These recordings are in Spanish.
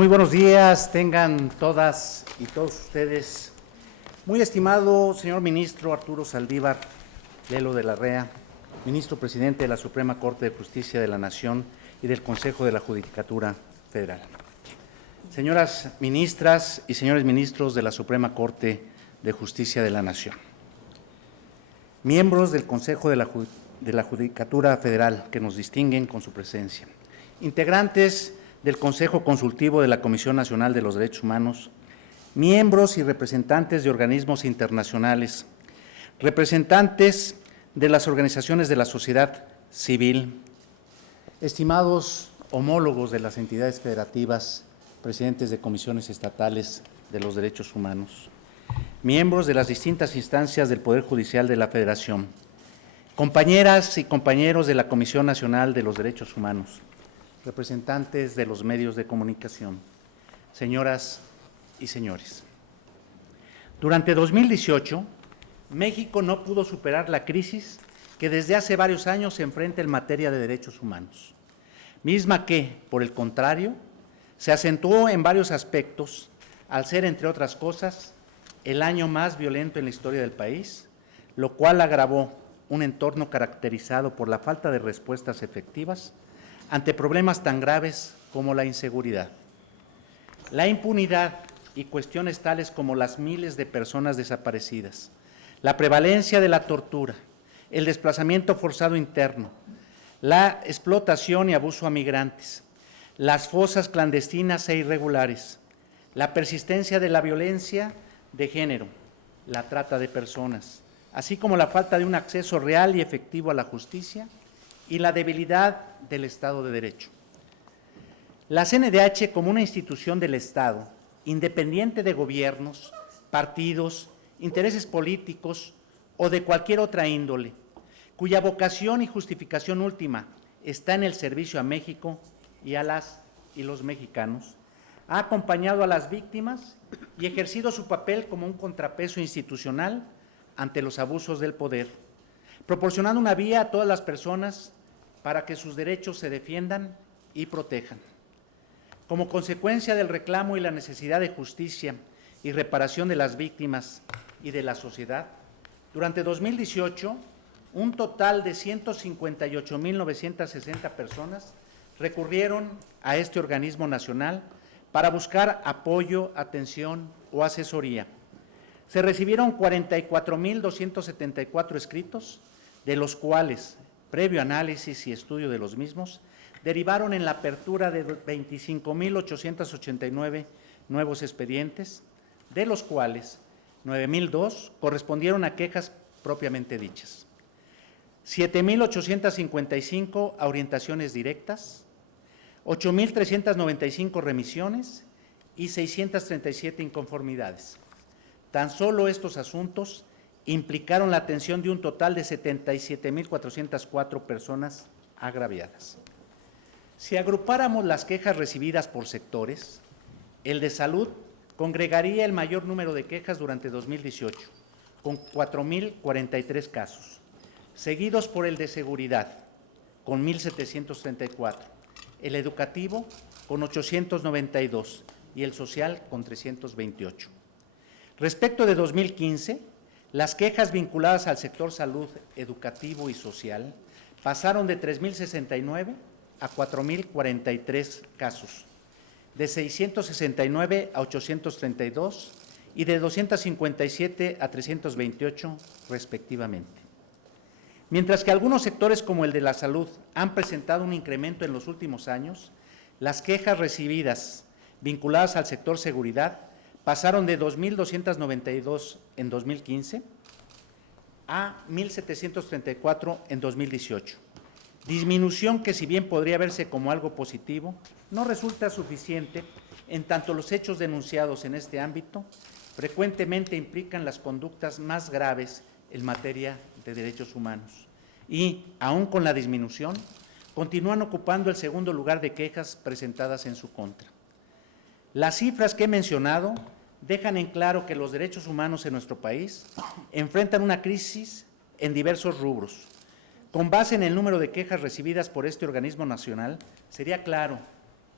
Muy buenos días, tengan todas y todos ustedes. Muy estimado señor ministro Arturo Saldívar Lelo de la Rea, ministro presidente de la Suprema Corte de Justicia de la Nación y del Consejo de la Judicatura Federal. Señoras ministras y señores ministros de la Suprema Corte de Justicia de la Nación. Miembros del Consejo de la Judicatura Federal que nos distinguen con su presencia. Integrantes del Consejo Consultivo de la Comisión Nacional de los Derechos Humanos, miembros y representantes de organismos internacionales, representantes de las organizaciones de la sociedad civil, estimados homólogos de las entidades federativas, presidentes de comisiones estatales de los derechos humanos, miembros de las distintas instancias del Poder Judicial de la Federación, compañeras y compañeros de la Comisión Nacional de los Derechos Humanos, representantes de los medios de comunicación, señoras y señores. Durante 2018, México no pudo superar la crisis que desde hace varios años se enfrenta en materia de derechos humanos, misma que, por el contrario, se acentuó en varios aspectos, al ser, entre otras cosas, el año más violento en la historia del país, lo cual agravó un entorno caracterizado por la falta de respuestas efectivas ante problemas tan graves como la inseguridad, la impunidad y cuestiones tales como las miles de personas desaparecidas, la prevalencia de la tortura, el desplazamiento forzado interno, la explotación y abuso a migrantes, las fosas clandestinas e irregulares, la persistencia de la violencia de género, la trata de personas, así como la falta de un acceso real y efectivo a la justicia y la debilidad del Estado de Derecho. La CNDH, como una institución del Estado, independiente de gobiernos, partidos, intereses políticos o de cualquier otra índole, cuya vocación y justificación última está en el servicio a México y a las y los mexicanos, ha acompañado a las víctimas y ejercido su papel como un contrapeso institucional ante los abusos del poder, proporcionando una vía a todas las personas para que sus derechos se defiendan y protejan. Como consecuencia del reclamo y la necesidad de justicia y reparación de las víctimas y de la sociedad, durante 2018, un total de 158,960 personas recurrieron a este organismo nacional para buscar apoyo, atención o asesoría. Se recibieron 44,274 escritos, de los cuales, previo análisis y estudio de los mismos, derivaron en la apertura de 25,889 nuevos expedientes, de los cuales 9,002 correspondieron a quejas propiamente dichas, 7,855 a orientaciones directas, 8,395 remisiones y 637 inconformidades. Tan solo estos asuntos implicaron la atención de un total de 77,404 personas agraviadas. Si agrupáramos las quejas recibidas por sectores, el de salud congregaría el mayor número de quejas durante 2018, con 4,043 casos, seguidos por el de seguridad, con 1,734, el educativo, con 892 y el social, con 328. Respecto de 2015, las quejas vinculadas al sector salud, educativo y social pasaron de 3,069 a 4,043 casos, de 669 a 832 y de 257 a 328 respectivamente. Mientras que algunos sectores como el de la salud han presentado un incremento en los últimos años, las quejas recibidas vinculadas al sector seguridad pasaron de 2,292 en 2015 a 1,734 en 2018. Disminución que, si bien podría verse como algo positivo, no resulta suficiente en tanto los hechos denunciados en este ámbito frecuentemente implican las conductas más graves en materia de derechos humanos y, aún con la disminución, continúan ocupando el segundo lugar de quejas presentadas en su contra. Las cifras que he mencionado dejan en claro que los derechos humanos en nuestro país enfrentan una crisis en diversos rubros. Con base en el número de quejas recibidas por este organismo nacional, sería claro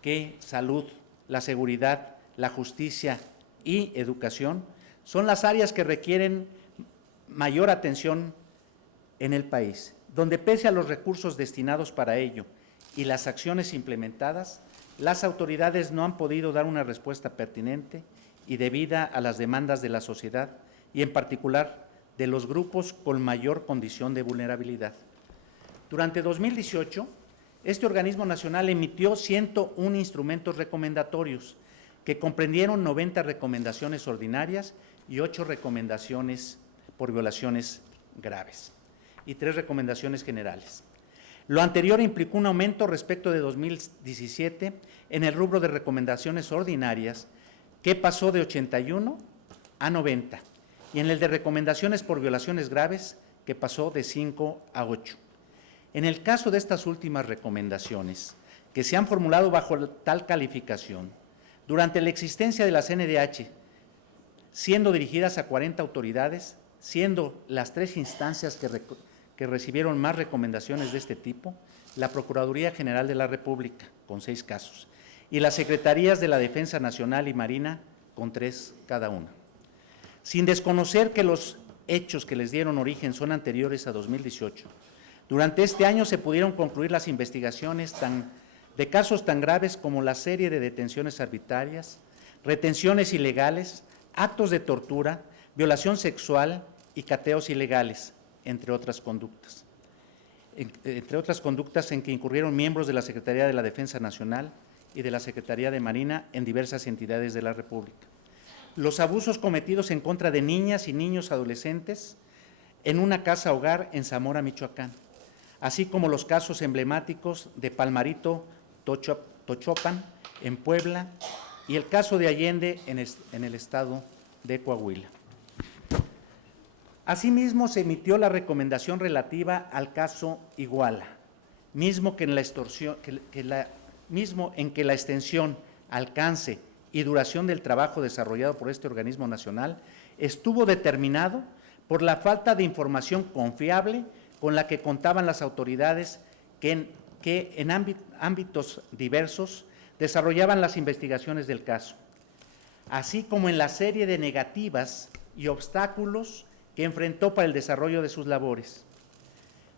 que salud, la seguridad, la justicia y educación son las áreas que requieren mayor atención en el país, donde pese a los recursos destinados para ello y las acciones implementadas, las autoridades no han podido dar una respuesta pertinente y debida a las demandas de la sociedad y en particular de los grupos con mayor condición de vulnerabilidad. Durante 2018, este organismo nacional emitió 101 instrumentos recomendatorios que comprendieron 90 recomendaciones ordinarias y 8 recomendaciones por violaciones graves y 3 recomendaciones generales. Lo anterior implicó un aumento respecto de 2017 en el rubro de recomendaciones ordinarias, que pasó de 81 a 90, y en el de recomendaciones por violaciones graves, que pasó de 5 a 8. En el caso de estas últimas recomendaciones, que se han formulado bajo tal calificación, durante la existencia de la CNDH, siendo dirigidas a 40 autoridades, siendo las 3 instancias que recibieron más recomendaciones de este tipo, la Procuraduría General de la República, con 6 casos, y las Secretarías de la Defensa Nacional y Marina, con 3 cada una. Sin desconocer que los hechos que les dieron origen son anteriores a 2018, durante este año se pudieron concluir las investigaciones de casos tan graves como la serie de detenciones arbitrarias, retenciones ilegales, actos de tortura, violación sexual y cateos ilegales, entre otras conductas. Entre otras conductas en que incurrieron miembros de la Secretaría de la Defensa Nacional y de la Secretaría de Marina en diversas entidades de la República. Los abusos cometidos en contra de niñas y niños adolescentes en una casa hogar en Zamora, Michoacán, así como los casos emblemáticos de Palmarito, Tochopan, en Puebla, y el caso de Allende en el estado de Coahuila. Asimismo, se emitió la recomendación relativa al caso Iguala, mismo en que la extensión, alcance y duración del trabajo desarrollado por este organismo nacional estuvo determinado por la falta de información confiable con la que contaban las autoridades que en ámbitos diversos desarrollaban las investigaciones del caso, así como en la serie de negativas y obstáculos que enfrentó para el desarrollo de sus labores.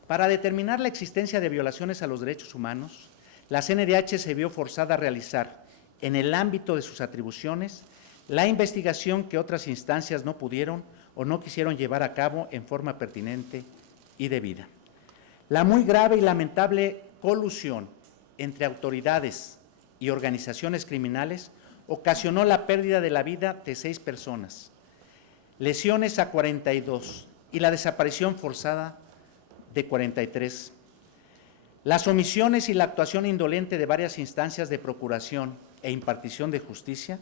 Para determinar la existencia de violaciones a los derechos humanos, la CNDH se vio forzada a realizar, en el ámbito de sus atribuciones, la investigación que otras instancias no pudieron o no quisieron llevar a cabo en forma pertinente y debida. La muy grave y lamentable colusión entre autoridades y organizaciones criminales ocasionó la pérdida de la vida de 6 personas, lesiones a 42 y la desaparición forzada de 43. Las omisiones y la actuación indolente de varias instancias de procuración e impartición de justicia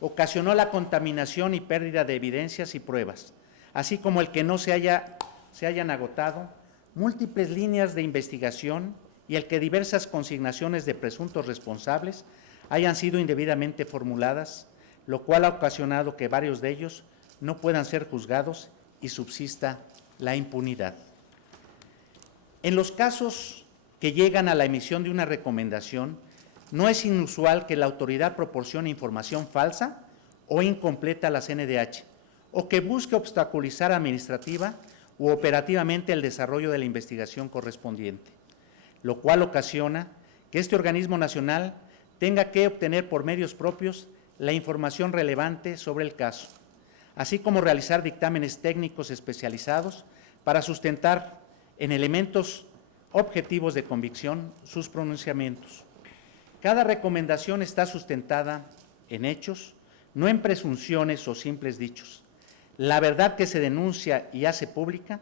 ocasionó la contaminación y pérdida de evidencias y pruebas, así como el que no se hayan agotado múltiples líneas de investigación y el que diversas consignaciones de presuntos responsables hayan sido indebidamente formuladas, lo cual ha ocasionado que varios de ellos no puedan ser juzgados y subsista la impunidad. En los casos que llegan a la emisión de una recomendación, no es inusual que la autoridad proporcione información falsa o incompleta a la CNDH, o que busque obstaculizar administrativa u operativamente el desarrollo de la investigación correspondiente, lo cual ocasiona que este organismo nacional tenga que obtener por medios propios la información relevante sobre el caso, así como realizar dictámenes técnicos especializados para sustentar en elementos objetivos de convicción sus pronunciamientos. Cada recomendación está sustentada en hechos, no en presunciones o simples dichos. La verdad que se denuncia y hace pública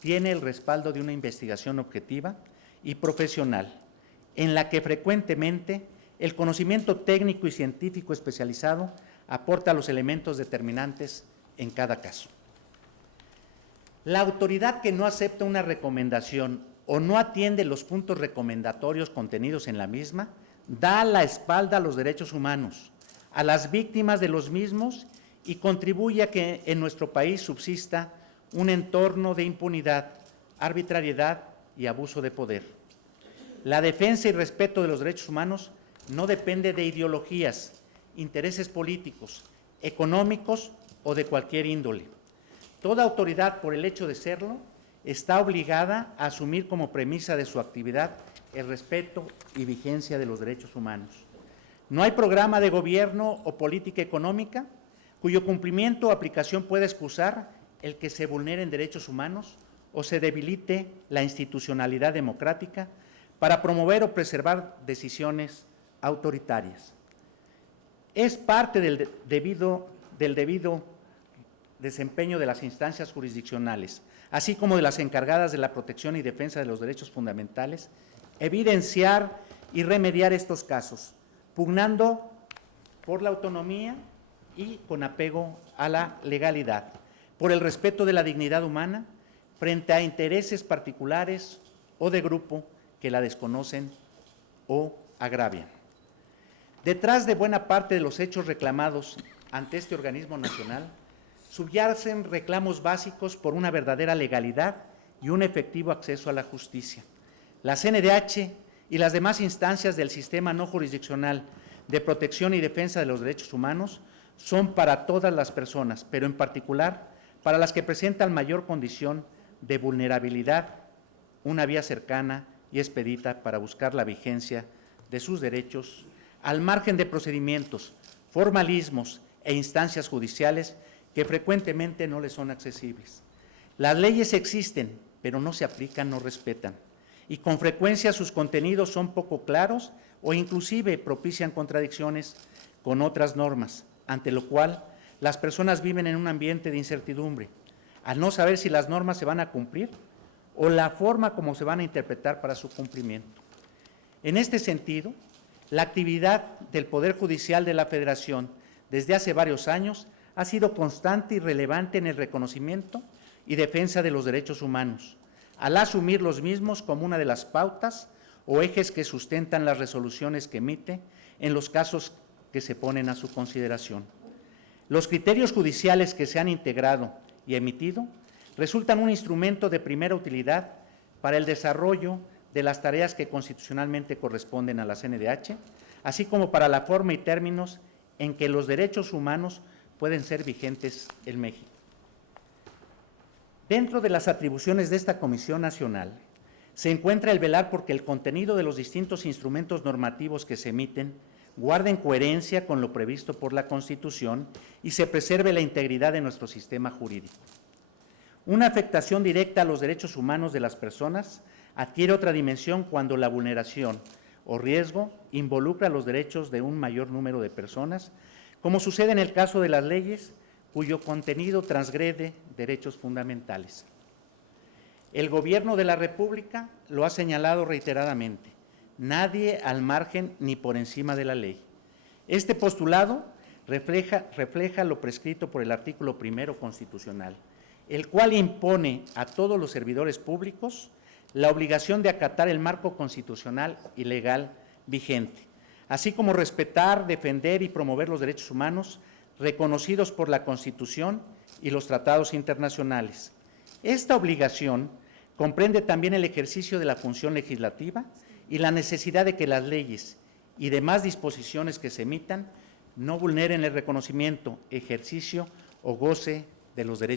tiene el respaldo de una investigación objetiva y profesional, en la que frecuentemente el conocimiento técnico y científico especializado aporta los elementos determinantes en cada caso. La autoridad que no acepta una recomendación o no atiende los puntos recomendatorios contenidos en la misma, da la espalda a los derechos humanos, a las víctimas de los mismos y contribuye a que en nuestro país subsista un entorno de impunidad, arbitrariedad y abuso de poder. La defensa y respeto de los derechos humanos no depende de ideologías intereses políticos, económicos o de cualquier índole. Toda autoridad, por el hecho de serlo, está obligada a asumir como premisa de su actividad el respeto y vigencia de los derechos humanos. No hay programa de gobierno o política económica cuyo cumplimiento o aplicación pueda excusar el que se vulneren derechos humanos o se debilite la institucionalidad democrática para promover o preservar decisiones autoritarias. Es parte del debido desempeño de las instancias jurisdiccionales, así como de las encargadas de la protección y defensa de los derechos fundamentales, evidenciar y remediar estos casos, pugnando por la autonomía y con apego a la legalidad, por el respeto de la dignidad humana frente a intereses particulares o de grupo que la desconocen o agravian. Detrás de buena parte de los hechos reclamados ante este organismo nacional, subyacen reclamos básicos por una verdadera legalidad y un efectivo acceso a la justicia. La CNDH y las demás instancias del sistema no jurisdiccional de protección y defensa de los derechos humanos son para todas las personas, pero en particular para las que presentan mayor condición de vulnerabilidad, una vía cercana y expedita para buscar la vigencia de sus derechos al margen de procedimientos, formalismos e instancias judiciales que frecuentemente no les son accesibles. Las leyes existen, pero no se aplican, no respetan, y con frecuencia sus contenidos son poco claros o inclusive propician contradicciones con otras normas, ante lo cual las personas viven en un ambiente de incertidumbre, al no saber si las normas se van a cumplir o la forma como se van a interpretar para su cumplimiento. En este sentido, la actividad del Poder Judicial de la Federación desde hace varios años ha sido constante y relevante en el reconocimiento y defensa de los derechos humanos, al asumir los mismos como una de las pautas o ejes que sustentan las resoluciones que emite en los casos que se ponen a su consideración. Los criterios judiciales que se han integrado y emitido resultan un instrumento de primera utilidad para el desarrollo de las tareas que constitucionalmente corresponden a la CNDH, así como para la forma y términos en que los derechos humanos pueden ser vigentes en México. Dentro de las atribuciones de esta Comisión Nacional se encuentra el velar porque el contenido de los distintos instrumentos normativos que se emiten guarden coherencia con lo previsto por la Constitución y se preserve la integridad de nuestro sistema jurídico. Una afectación directa a los derechos humanos de las personas adquiere otra dimensión cuando la vulneración o riesgo involucra los derechos de un mayor número de personas, como sucede en el caso de las leyes cuyo contenido transgrede derechos fundamentales. El Gobierno de la República lo ha señalado reiteradamente: nadie al margen ni por encima de la ley. Este postulado refleja lo prescrito por el artículo 1 constitucional, el cual impone a todos los servidores públicos la obligación de acatar el marco constitucional y legal vigente, así como respetar, defender y promover los derechos humanos reconocidos por la Constitución y los tratados internacionales. Esta obligación comprende también el ejercicio de la función legislativa y la necesidad de que las leyes y demás disposiciones que se emitan no vulneren el reconocimiento, ejercicio o goce de los derechos